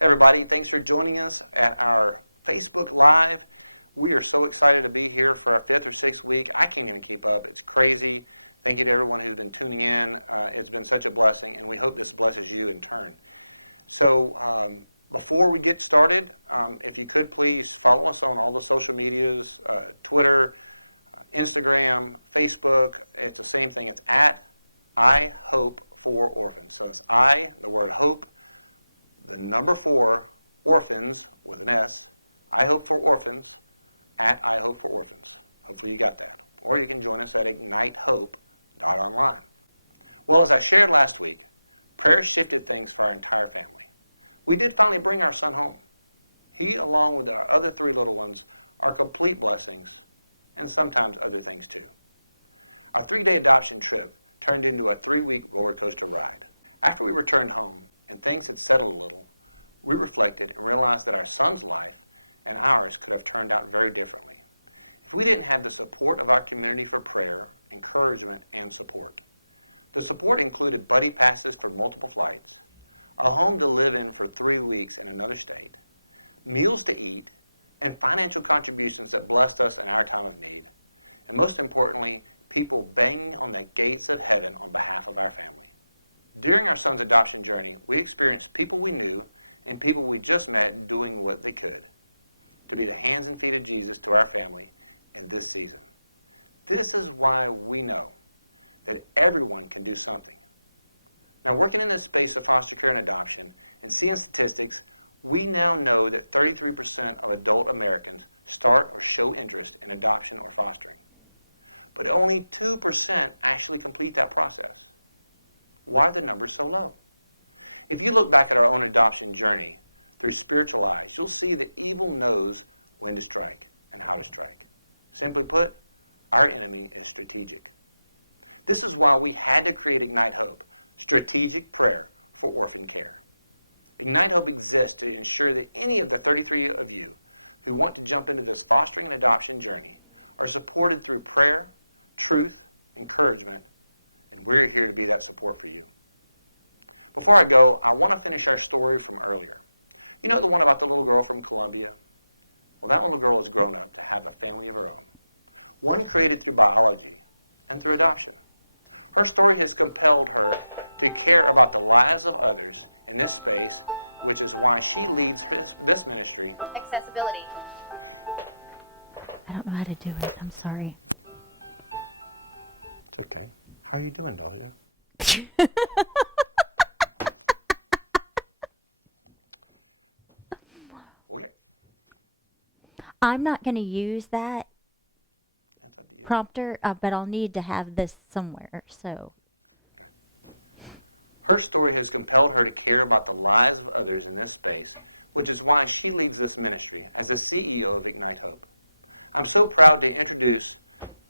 Hey everybody, thanks for joining us at our Facebook Live. We are so excited to be here for our fifth or sixth week. I can't even keep up. It's crazy. Thank you to everyone who's been tuning in. It's been such a blessing, and we hope this blesses you in turn. So before we get started, if you could please follow us on all the social medias, Twitter, Instagram, Facebook. It's the same thing. It's at I Hope for Orphans. So it's I, the word hope, the number 4, orphans with an S. I Hope for Orphans, at I Hope for Orphans. Hopefully you got that. Or you can join us at ignitehope.online. Well, as I shared last week, prayer shifted things for our entire family. We did finally bring our son home. He, along with our other 3 little ones, are complete blessings, and sometimes other things too. Our 3-day adoption trip turned into a 3-week roller coaster ride. After we returned home and things had settled a little, we reflected and realized that our son's life and ours could have turned out very differently if we didn't have the support of our community for prayer, encouragement, and support. The support included buddy passes for multiple flights, a home to live in for 3 weeks in another state, meals to eat, and financial contributions that blessed us in our time of need, and most importantly, people banging on the gates of heaven on behalf of our family. During our son's adoption journey, we experienced people we knew and people we just met doing what they could to be the hands and feet of Jesus to our family in this season. This is why we know that everyone can do something. Now, working in this space of foster care and adoption and seeing statistics, we now know that 33% of adult Americans start or show interest in adoption or fostering. But only 2% actually complete that process. Why are the numbers so low? If you look back at our own adoption journey through spiritual eyes, you'll see that evil knows when to strike and how to strike. Simply put, our enemy is strategic. This is why we had to create Ignite Hope, strategic prayer for orphan care. Ignite Hope exists to ensure that any of the 33 of you who want to jump into this fostering and adoption journey are supported through prayer, truth, encouragement, and we're here to be that support for you. Before I go, I want to finish our story from earlier. You know the one about the little girl from Colombia? Well, that little girl has grown up to have a family of her own, one created through biology and through adoption. Her story has compelled her to care about the lives of others in this space, which is why she leads this ministry. Accessibility. I don't know how to do it. I'm sorry. It's okay. How are you doing, Dahlia? Okay. I'm not going to use that That's up to you. prompter, but I'll need to have this somewhere. So, Her story has compelled her to care about the lives of others in this space, which is why she leads this ministry as the CEO of Ignite Hope. I'm so proud to introduce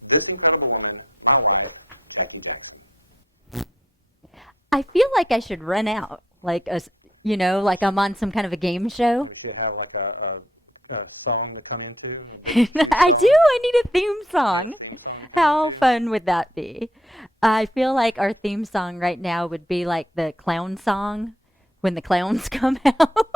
this incredible woman, my wife, Jackie Jackson. I feel like I should run out, like like I'm on some kind of a game show. Maybe she should have like a song to come into, a big huge song. I do. I need a theme song. Yeah, a theme song to come How into. fun would that be? I feel like our theme song right now would be like the clown song when the clowns come out.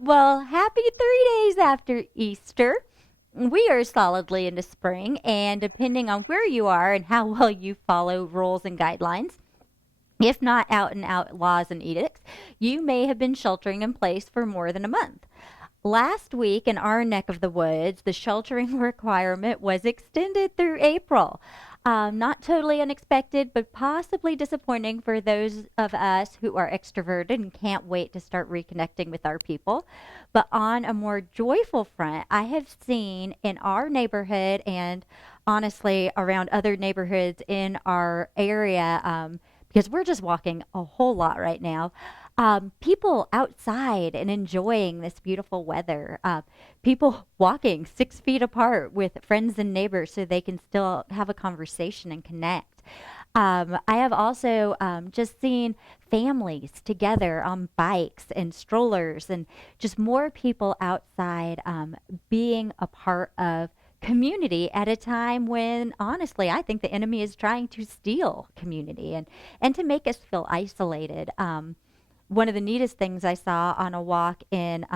Well, happy 3 days after Easter. We are solidly into spring, and depending on where you are and how well you follow rules and guidelines, if not out and out laws and edicts, you may have been sheltering in place for more than a month. Last week in our neck of the woods, the sheltering requirement was extended through April. Not totally unexpected, but possibly disappointing for those of us who are extroverted and can't wait to start reconnecting with our people. But on a more joyful front, I have seen in our neighborhood and honestly around other neighborhoods in our area, because we're just walking a whole lot right now, people outside and enjoying this beautiful weather. People walking 6 feet apart with friends and neighbors so they can still have a conversation and connect. I have also just seen families together on bikes and strollers and just more people outside being a part of community at a time when, honestly, I think the enemy is trying to steal community and to make us feel isolated. one of the neatest things I saw on a walk in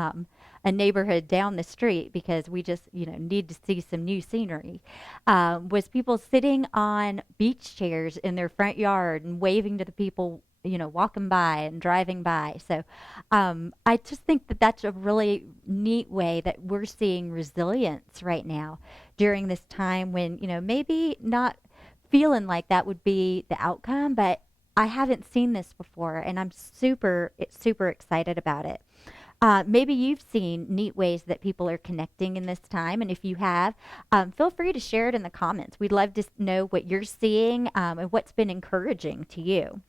a neighborhood down the street, because we just, need to see some new scenery, was people sitting on beach chairs in their front yard and waving to the people, walking by and driving by. So I just think that that's a really neat way that we're seeing resilience right now during this time when, maybe not feeling like that would be the outcome, but I haven't seen this before, and I'm super excited about it. Maybe you've seen neat ways that people are connecting in this time, and if you have, feel free to share it in the comments. We'd love to know what you're seeing and what's been encouraging to you.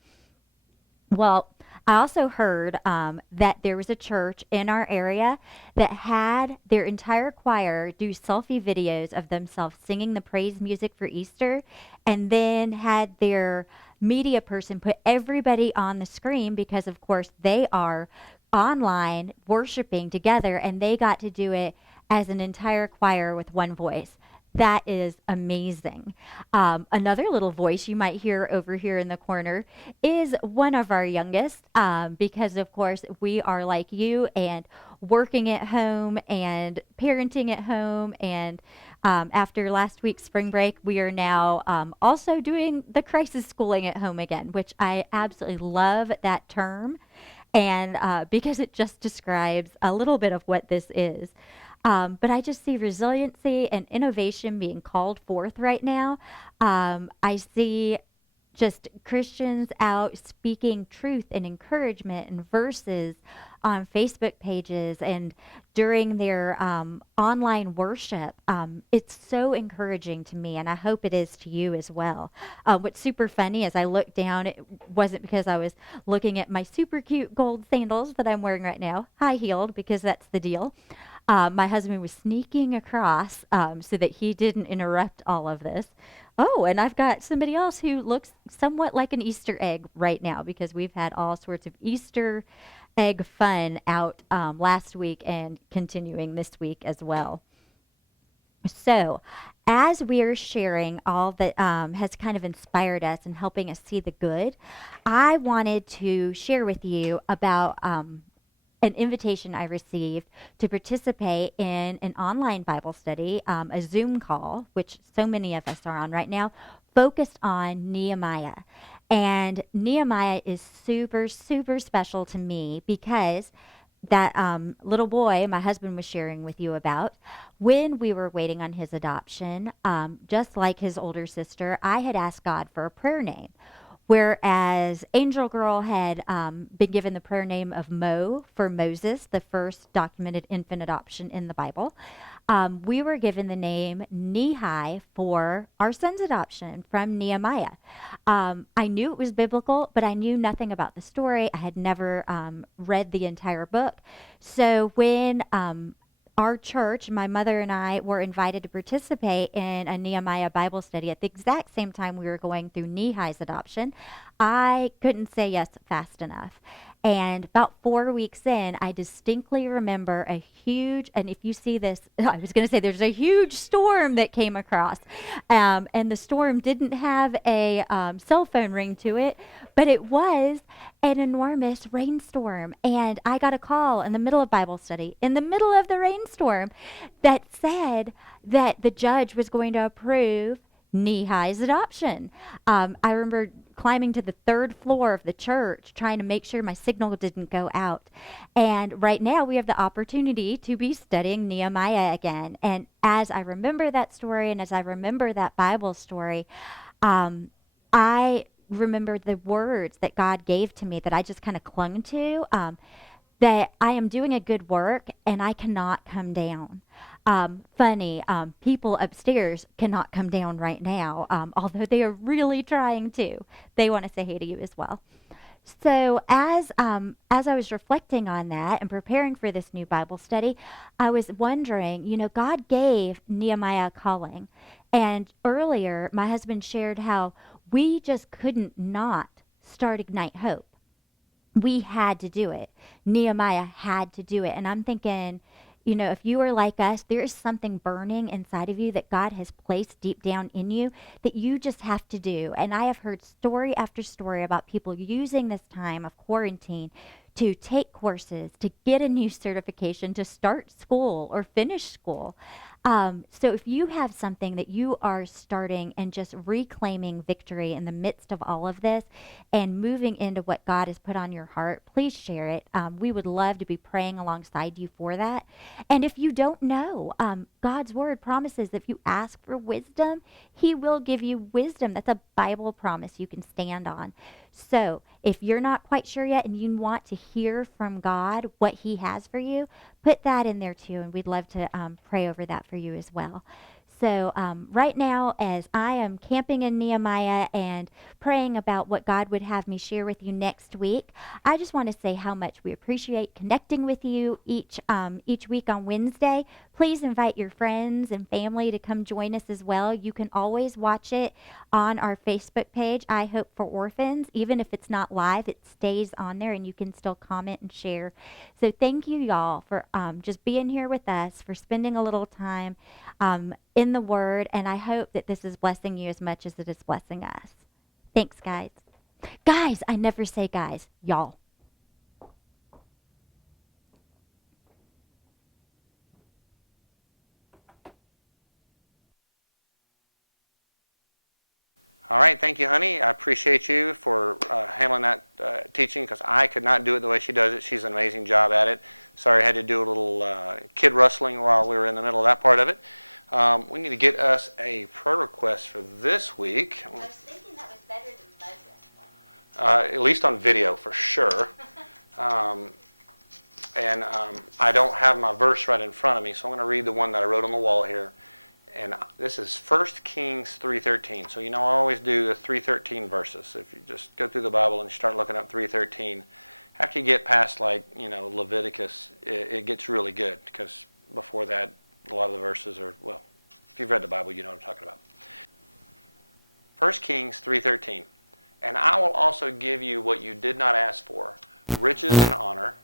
Well, I also heard that there was a church in our area that had their entire choir do selfie videos of themselves singing the praise music for Easter, and then had their media person put everybody on the screen because, of course, they are online worshiping together, and they got to do it as an entire choir with one voice. That is amazing. Another little voice you might hear over here in the corner is one of our youngest, because, of course, we are like you and working at home and parenting at home. And after last week's spring break, we are now also doing the crisis schooling at home again, which I absolutely love that term. And because it just describes a little bit of what this is. But I just see resiliency and innovation being called forth right now. I see just Christians out speaking truth and encouragement and verses on Facebook pages and during their online worship. It's so encouraging to me, and I hope it is to you as well. What's super funny as I looked down, it wasn't because I was looking at my super cute gold sandals that I'm wearing right now, high heeled, because that's the deal. My husband was sneaking across so that he didn't interrupt all of this. Oh, and I've got somebody else who looks somewhat like an Easter egg right now, because we've had all sorts of Easter egg fun out last week and continuing this week as well. So, as we are sharing all that has kind of inspired us and helping us see the good, I wanted to share with you about an invitation I received to participate in an online Bible study, a Zoom call, which so many of us are on right now, focused on Nehemiah. And Nehemiah is super special to me because that little boy my husband was sharing with you about, when we were waiting on his adoption, just like his older sister, I had asked God for a prayer name. Whereas Angel Girl had been given the prayer name of Mo for Moses, the first documented infant adoption in the Bible, we were given the name Nehi for our son's adoption from Nehemiah. I knew it was biblical, but I knew nothing about the story. I had never read the entire book. So when our church, my mother and I, were invited to participate in a Nehemiah Bible study at the exact same time we were going through Nehi's adoption. I couldn't say yes fast enough. And about 4 weeks in, I distinctly remember a huge, and if you see this, I was going to say there's a huge storm that came across. And the storm didn't have a cell phone ring to it, but it was an enormous rainstorm. And I got a call in the middle of Bible study, in the middle of the rainstorm, that said that the judge was going to approve Nehi's adoption. I remember climbing to the third floor of the church trying to make sure my signal didn't go out. And right now we have the opportunity to be studying Nehemiah again. And as I remember that story and as I remember that Bible story, I remember the words that God gave to me that I just kind of clung to, that I am doing a good work and I cannot come down. Funny, people upstairs cannot come down right now, although they are really trying to. They want to say hey to you as well. So as I was reflecting on that and preparing for this new Bible study, I was wondering, God gave Nehemiah a calling. And earlier, my husband shared how we just couldn't not start Ignite Hope. We had to do it. Nehemiah had to do it. And I'm thinking, if you are like us, there is something burning inside of you that God has placed deep down in you that you just have to do. And I have heard story after story about people using this time of quarantine to take courses, to get a new certification, to start school or finish school. So if you have something that you are starting and just reclaiming victory in the midst of all of this and moving into what God has put on your heart, please share it. We would love to be praying alongside you for that. And if you don't know, God's word promises that if you ask for wisdom, he will give you wisdom. That's a Bible promise you can stand on. So if you're not quite sure yet and you want to hear from God what he has for you, put that in there too, and we'd love to pray over that for you as well. So right now, as I am camping in Nehemiah and praying about what God would have me share with you next week, I just want to say how much we appreciate connecting with you each week on Wednesday. Please invite your friends and family to come join us as well. You can always watch it on our Facebook page, I Hope for Orphans. Even if it's not live, it stays on there and you can still comment and share. So thank you, y'all, for just being here with us, for spending a little time in the Word, and I hope that this is blessing you as much as it is blessing us. Thanks, guys. Guys, I never say guys, y'all. All right, thank you, honey. I appreciate you for handling that teaching because I could not do it the way she does it. She's an amazing job at it. Sorry I had to do a little kid rustling while we were in the middle of that part of it. We need to get us a prayer request for this week. I was thinking that was better than mud wrestling. At least on video, for sure. I don't have my verse right in front of me, so I'm going to read the one that I wrote on the wall here. And this is 1 Kings 3:13. So I always do the 3:13 verses. If you just go through the Bible and start looking up 3:13, after you get past Leviticus, it gets really good because before that, a lot of the verses are, well, if you've read the Bible, you know what I'm talking about. 1 Kings 3:13. And I will also give you what you did not ask for, riches and honor.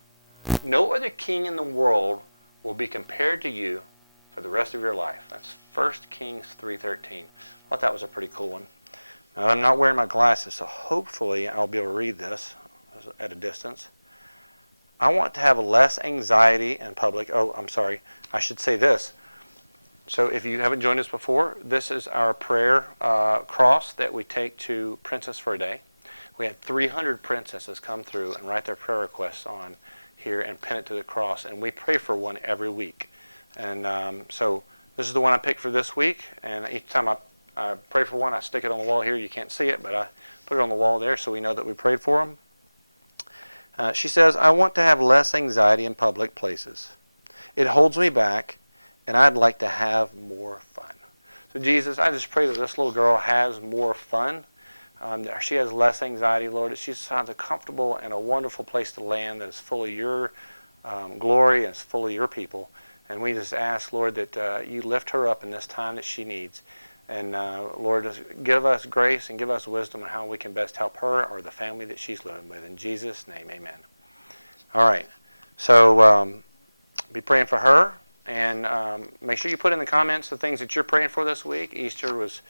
No other king in the world will be compared to you for the rest of your life. That's 1 Kings 3:13. I thought that was a pretty cool one. Now, I'm not wearing my glasses, so hopefully I'll be able to read this at a distance. I want to have less anxiety in public. Oh, I'm sorry. I should say this. So if you haven't joined us before, this is our prayer cross that we take to Princess for a Day. We had 300 princesses come through and write their prayer requests on here and pin it to the cross. And we pray for one every week. And so this is the one I picked for this week. And each time I pray for one, I stick it on the wall here. You can't see it, but I put it on the wall there so we know that we prayed for them. She says, I want to have less anxiety in public places. It holds me back, and I'd like to have more fun. So Jesus, I just pray that this little girl has more fun. She has less anxiety, Lord. She finds a comfortable and a wonderful place to land that is full of your glory and is full of your people. And we just ask, Lord, that you lift her up in this time that she needs. And Lord, just give us grace and give us wisdom on how we can best help her or the family that she's living with. In Jesus' name, amen. All right. So be praying for her. And make sure you put in the comments the things that you're praying for this week. Easter was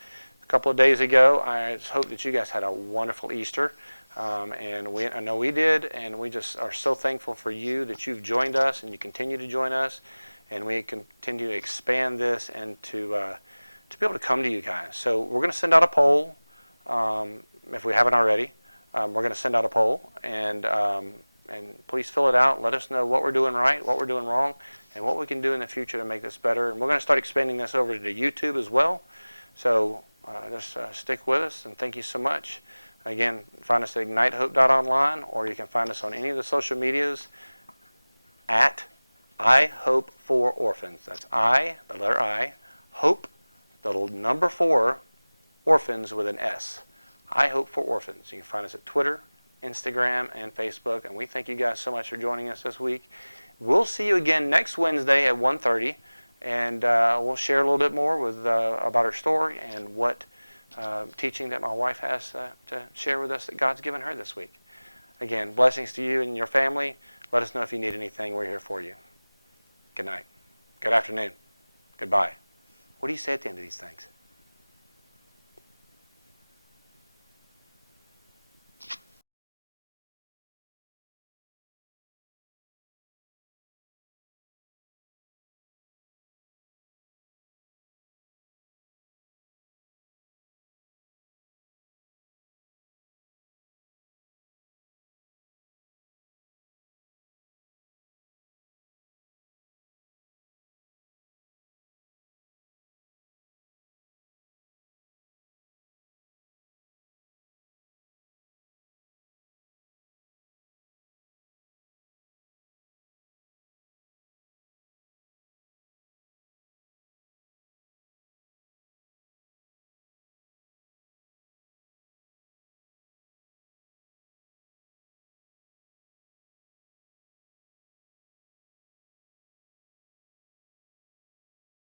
a couple of days ago. I just hope that you guys had a wonderful Easter. And I know we did. And we just are so thankful for you that you've joined us and you continue to join us. And we continue to expand this and to be able to come to you guys. So we're going to send out a poll, if we haven't already. We're going to send out a poll, and please fill it out. Let us know what we're doing right, what we're doing wrong, and what we can do in the future to make this better. And we're going to start expanding this over to YouTube as well. So just stick with us, and thank you so much. Again, find us at ignitehope.online, or you can find us on any of the social medias at I Hope for Orphans. That's I, the letter I, Hope, the number 4, Orphans with an S. I Hope for Orphans. You can find us at Twitter, Instagram, and Facebook. And we thank you guys so much for joining us this week. We'll see you again next Wednesday at 1:30. And we'll share a little bit more about our story and what teaching that my wife has to share with us that God's given her this week. Again, blessings to you and your family. Let us know if you need anything. We're here for you. Good night. Good afternoon. Goodbye. What do you say at the end of these things?